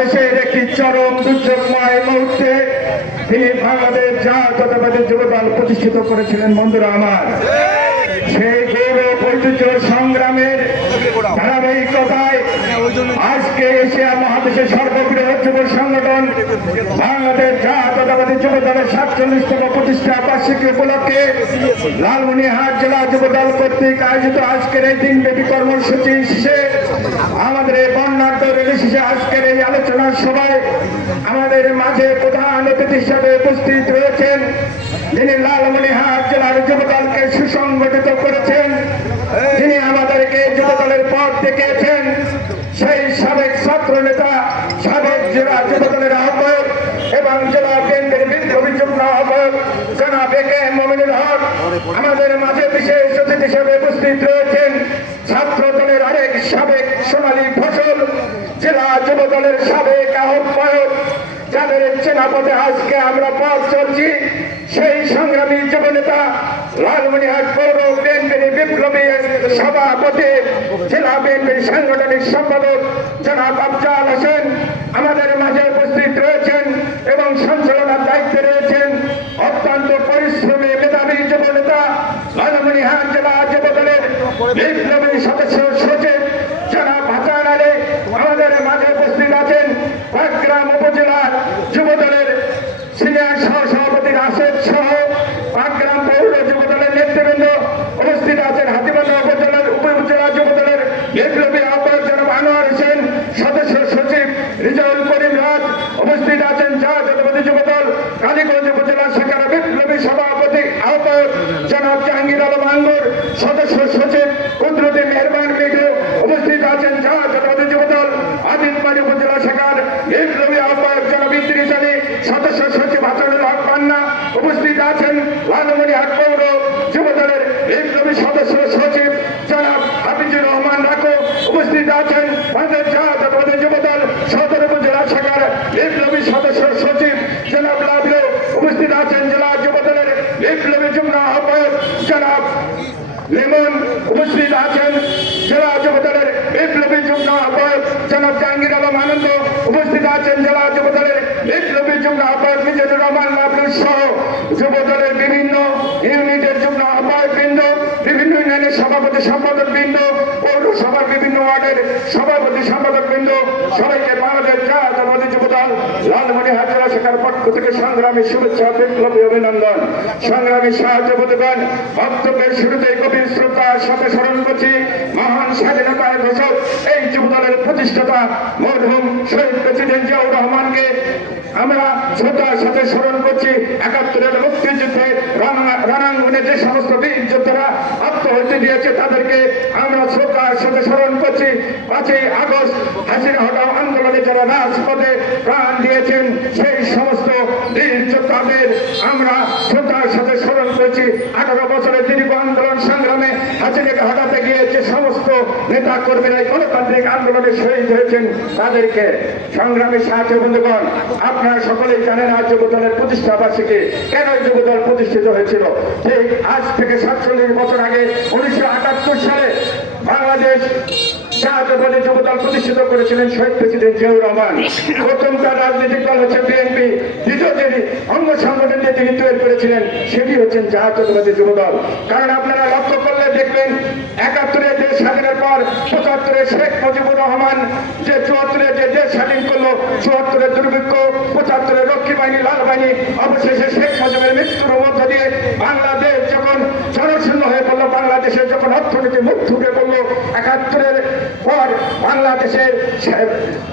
দেশের একটি চরম দুর্যোগময় মুহূর্তে তিনি বাংলাদেশ জাতীয়তাবাদী যুবদল প্রতিষ্ঠিত করেছিলেন বন্ধুরা আমার। সেই গৌরব ঐতিহ্য সংগ্রামের ধারাবাহিকতায় আজকে মহাদেশের সর্ববৃহৎ যুব সংগঠন, বাংলাদেশ জাতীয়তাবাদী যুব দলের সাতচল্লিশতম প্রতিষ্ঠা বার্ষিকী উপলক্ষে লালমনিহাট জেলা যুব দল কর্তৃক আয়োজিত আজকের এই দিনব্যাপী কর্মসূচি শেষে আমাদের এই বর্ণাঢ্য রেলি শেষে আজকের এই আলোচনা সভায় আমাদের মাঝে প্রধান অতিথি হিসাবে উপস্থিত রয়েছেন যিনি লালমনিহাট জেলার যুব দলকে সুসংগঠিত করেছেন। যিনি আমাদেরকে যুব দলের পথ দেখিয়েছেন সেই সাবেক ছাত্র নেতা সাবেক জেলা যুব দলের আহ্বায়ক এবং জেলা কেন্দ্রের বিপ্লবী যুগ্ম আহ্বায়ক জনাব এ কে এম মমিনুল হক আমাদের মাঝে বিশেষ অতিথি হিসেবে উপস্থিত রয়েছেন ছাত্র দলের আরেক সাবেক সোনালী ফসল, জেলা যুব দলের সাবেক আহ্বায়ক। যাদের চেনাপথে আজকে আমরা পথ চলছি, সেই সংগ্রামী যুব নেতা লালমনিহাট পৌর বিএনপির বিপ্লবী সভাপতি, জেলা বিএনপির সাংগঠনিক সম্পাদক জনাব আফজাল হোসেন। আমাদের মাঝে উপস্থিত রয়েছেন এবং সঞ্চালনার দায়িত্বে রয়েছেন অত্যন্ত পরিশ্রমী মেধাবী যুব নেতা লালমনিহাট জেলা যুব দলের সদস্য সচিব জনাব হাসান আলী, আমাদের মাঝে উপস্থিত আছেন পাটগ্রাম উপজেলার যুব দলের সিনিয়র সহ সভাপতি রাশেদ সহ পাটগ্রাম পৌর যুব দলের নেতৃবৃন্দ উপস্থিত আছেন। হাতিবান্ধা উপজেলার উপ উপজেলা যুব দলের বিপ্লবী আহ্বায়ক জনাব আনোয়ার হোসেন, সদস্য সচিব রিজাউল করিম রাজ উপস্থিত আছেন। জাতীয়তাবাদী যুব দল কালীগঞ্জ উপজেলা শাখার বিপ্লবী সভাপতি আহ্বায়ক জনাব জাহাঙ্গীর আলম আঙ্গুর, সদস্য সচিব কুদরুদ্দিন মেহরবান মিঠু উপস্থিত আছেন জাতীয়তাবাদী যুব দল আদিতবাড়ি উপজেলা শাখার বিপ্লবী আহ্বায়ক জনাব ইদ্রিস আলী সদস্য সচিব হাসানুল হক পান্না উপস্থিত আছেন লালমনিহাট পৌর যুব দলের বিপ্লবী সদস্য সচিব জনাব হাফিজুর রহমান রাকো উপস্থিত আছেন। বাংলাদেশ জাতীয়তাবাদী যুব দল সদর উপজেলা শাখার বিপ্লবী সদস্য সচিব জনাব লাভলু উপস্থিত আছেন জেলা যুব দলের বিপ্লবী যুগ্ম আহ্বায়ক জনাব লেমন উপস্থিত আছেন। জেলা যুব দলের বিপ্লবী যুগ্ম আহ্বায়ক জনাব জাহাঙ্গীর আলম আনন্দ উপস্থিত আছেন। জেলা যুব দলের বিপ্লবী যুগ্ম আহ্বায়ক মিজানুর রহমান লাভলু সহ যুব দলের বিভিন্ন ইউনিটের যুগ্ম আহ্বায়ক বৃন্দ বিভিন্ন ইউনিয়নের সভাপতি সম্পাদক বৃন্দ পৌরসভার বিভিন্ন ওয়ার্ডের সভাপতি সম্পাদক বৃন্দ সবাইকে বাংলাদেশ জাতীয়তাবাদী যুব দল লালমনি হাজারা শাখার পক্ষ থেকে সংগ্রামী শুভেচ্ছা বিপ্লবী অভিনন্দন। সংগ্রামী সাহায্য প্রতিদান বক্তব্যের শুরুতেই গভীর শ্রদ্ধার সাথে স্মরণ করছি মহান স্বাধীনতার ঘোষক, এই যুব দলের প্রতিষ্ঠাতা মরহুম শহীদ প্রেসিডেন্ট জিয়াউর রহমানকে। আমরা শ্রদ্ধার সাথে স্মরণ করছি একাত্তরের মুক্তিযুদ্ধে রানা- রণাঙ্গনে যে সমস্ত বীর যোদ্ধারা আত্মহত্যা দিয়েছে তাদেরকে। আমরা শ্রদ্ধার সাথে স্মরণ করছি, পাঁচই আগস্ট হাসিনা হটাও আন্দোলনে যারা রাজপথে প্রাণ দিয়েছেন, সেই সমস্ত বীর যোদ্ধাদের আমরা শ্রদ্ধার সাথে স্মরণ করছি। আঠারো বছরের দীর্ঘ আন্দোলন সংগ্রামে হাসিনাকে হটাতে গিয়েছে সমস্ত নেতা কর্মীরা গণতান্ত্রিক আন্দোলনে শহীদ হয়েছেন, তাদেরকে সংগ্রামী সাহায্য বন্ধুগণ, আপনারা সকলেই জানেন আজ যুবদলের প্রতিষ্ঠা বার্ষিকী কেন যুবদল প্রতিষ্ঠিত হয়েছিল? ঠিক আজ থেকে সাতচল্লিশ বছর আগে উনিশশো আটাত্তর সালে বাংলাদেশ যুবদল প্রতিষ্ঠিত করেছিলেন শহীদ প্রেসিডেন্ট জিয়াউর রহমান। প্রথম তার রাজনৈতিক দল হচ্ছে বিএনপি দ্বিতীয় যিনি অঙ্গ সংগঠন যে তিনি তৈরি করেছিলেন, সেটি হচ্ছেন জাতীয়তাবাদী যুবদল কারণ আপনারা লক্ষ্য করলে দেখবেন একাত্তরে স্বাধীনের পর পঁচাত্তরে শেখ মুজিবুর রহমান যে চুয়াত্তরে যে দেশ স্বাধীন করল, চুয়াত্তরে দুর্ভিক্ষ, পঁচাত্তরে রক্ষী বাহিনী, লাল বাহিনী, অবশেষে শেখ মুজিবের মৃত্যুর মধ্য দিয়ে বাংলাদেশ যখন জনশূন্য হয়ে পড়ল, বাংলাদেশের যখন অর্থনীতি মুখ ঢুকে পড়ল, একাত্তরের পর বাংলাদেশের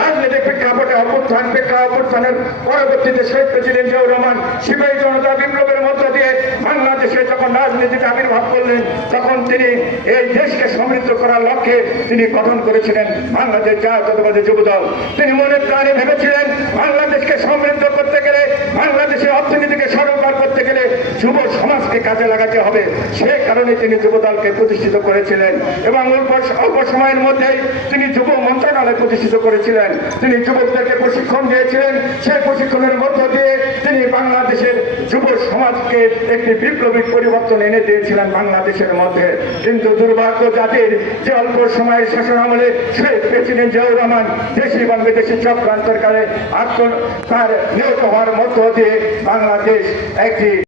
রাজনৈতিক প্রেক্ষাপটে অভ্যুত্থান, প্রেক্ষা অভ্যুত্থানের পরবর্তীতে শহীদ প্রেসিডেন্ট জিয়াউর রহমান সিপাহী জনতা বিপ্লবের মধ্য দিয়ে বাংলাদেশে যখন রাজনীতিতে আবির্ভাব করলেন, তখন তিনি এই দেশকে সমৃদ্ধ করার লক্ষ্যে তিনি গঠন করেছিলেন বাংলাদেশ জাতীয়তাবাদী যুবদল। তিনি মনে প্রাণে ভেবেছিলেন, বাংলাদেশকে সমৃদ্ধ করতে গেলে, বাংলাদেশের অর্থনীতিকে সরকার করতে গেলে যুব সমাজকে কাজে লাগাতে হবে। সে কারণে তিনি যুবদলকে প্রতিষ্ঠিত করেছিলেন এবং অল্প অল্প সময়ের মধ্যেই তিনি যুব মন্ত্রণালয় প্রতিষ্ঠিত করেছিলেন। তিনি যুবকদেরকে প্রশিক্ষণ দিয়েছিলেন। সেই প্রশিক্ষণের মধ্য দিয়ে তিনি বাংলাদেশের যুব সমাজকে একটি বিপ্লবী পরিবর্তন এনে দিয়েছিলেন বাংলাদেশের মধ্যে। কিন্তু দুর্ভাগ্য জাতির যে অল্প সময়ের শাসন আমলে শেখ প্রেসিডেন্ট জিয়াউর রহমান দেশি এবং বিদেশি চক্রান্তর কালে আত্ম তার নিহত হওয়ার মধ্য দিয়ে বাংলাদেশ একটি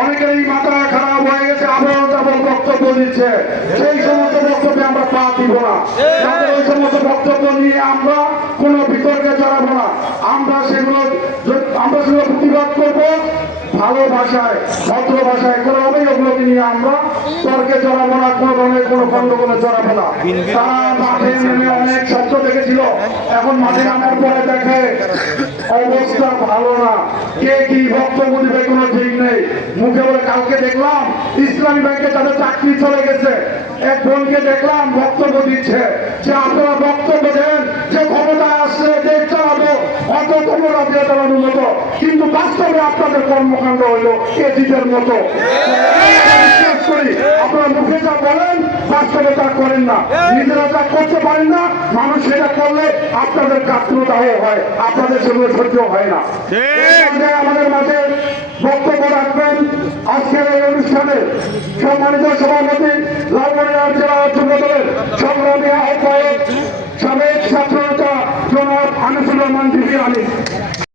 অনেকেরই মাথা খারাপ হয়ে গেছে আবার তারপর বক্তব্য দিচ্ছে। সেই সমস্ত বক্তব্যে আমরা পা দিব না। ওই সমস্ত বক্তব্য নিয়ে আমরা কোনো বিতর্কে জড়াবো না। আমরা সেগুলো আমরা সেগুলো প্রতিবাদ করব ভালো ভাষায় ভদ্র ভাষায়। কোনোভাবেই ওগুলোকে নিয়ে আমরা তর্কে জড়াবো না কোনো ধরনের কোনো গন্ডগোলে জড়াবো না। তারা মাঠে নেমে দেখেছিল এখন মাঠে নামার পরে দেখে অবস্থা ভালো না। কে কি বক্তব্য দিবে কোনো ঠিক নেই। মুখে বলে কালকে দেখলাম ইসলামী ব্যাংকে তাদের চাকরি চলে গেছে। এক বোনকে দেখলাম বক্তব্য দিচ্ছে যে, আপনারা বক্তব্য দেন যে ক্ষমতা আসলে দেশ চালাবো। অত তোমরা দিয়ে চালানোর মতো। কিন্তু বাস্তবে আপনাদের কর্মকাণ্ড হইল এজিদের মতো বিশ্বাস করি আপনারা মুখে যা বলেন বাস্তবে তা করেন না। নিজেরা যা করতে পারেন না মানুষ সেটা করলে আপনাদের গাত্রতাও হয় আপনাদের সেগুলো সহ্য হয় না। আমাদের মাঝে বক্তব্য রাখবেন আজকের এই অনুষ্ঠানে সম্মানিত সভাপতি লালমনিরহাট জেলা দলের সংগ্রামী আহ্বায়ক সাবেক ছাত্র নেতা জনাব আনিসুর রহমান জিবি আলী।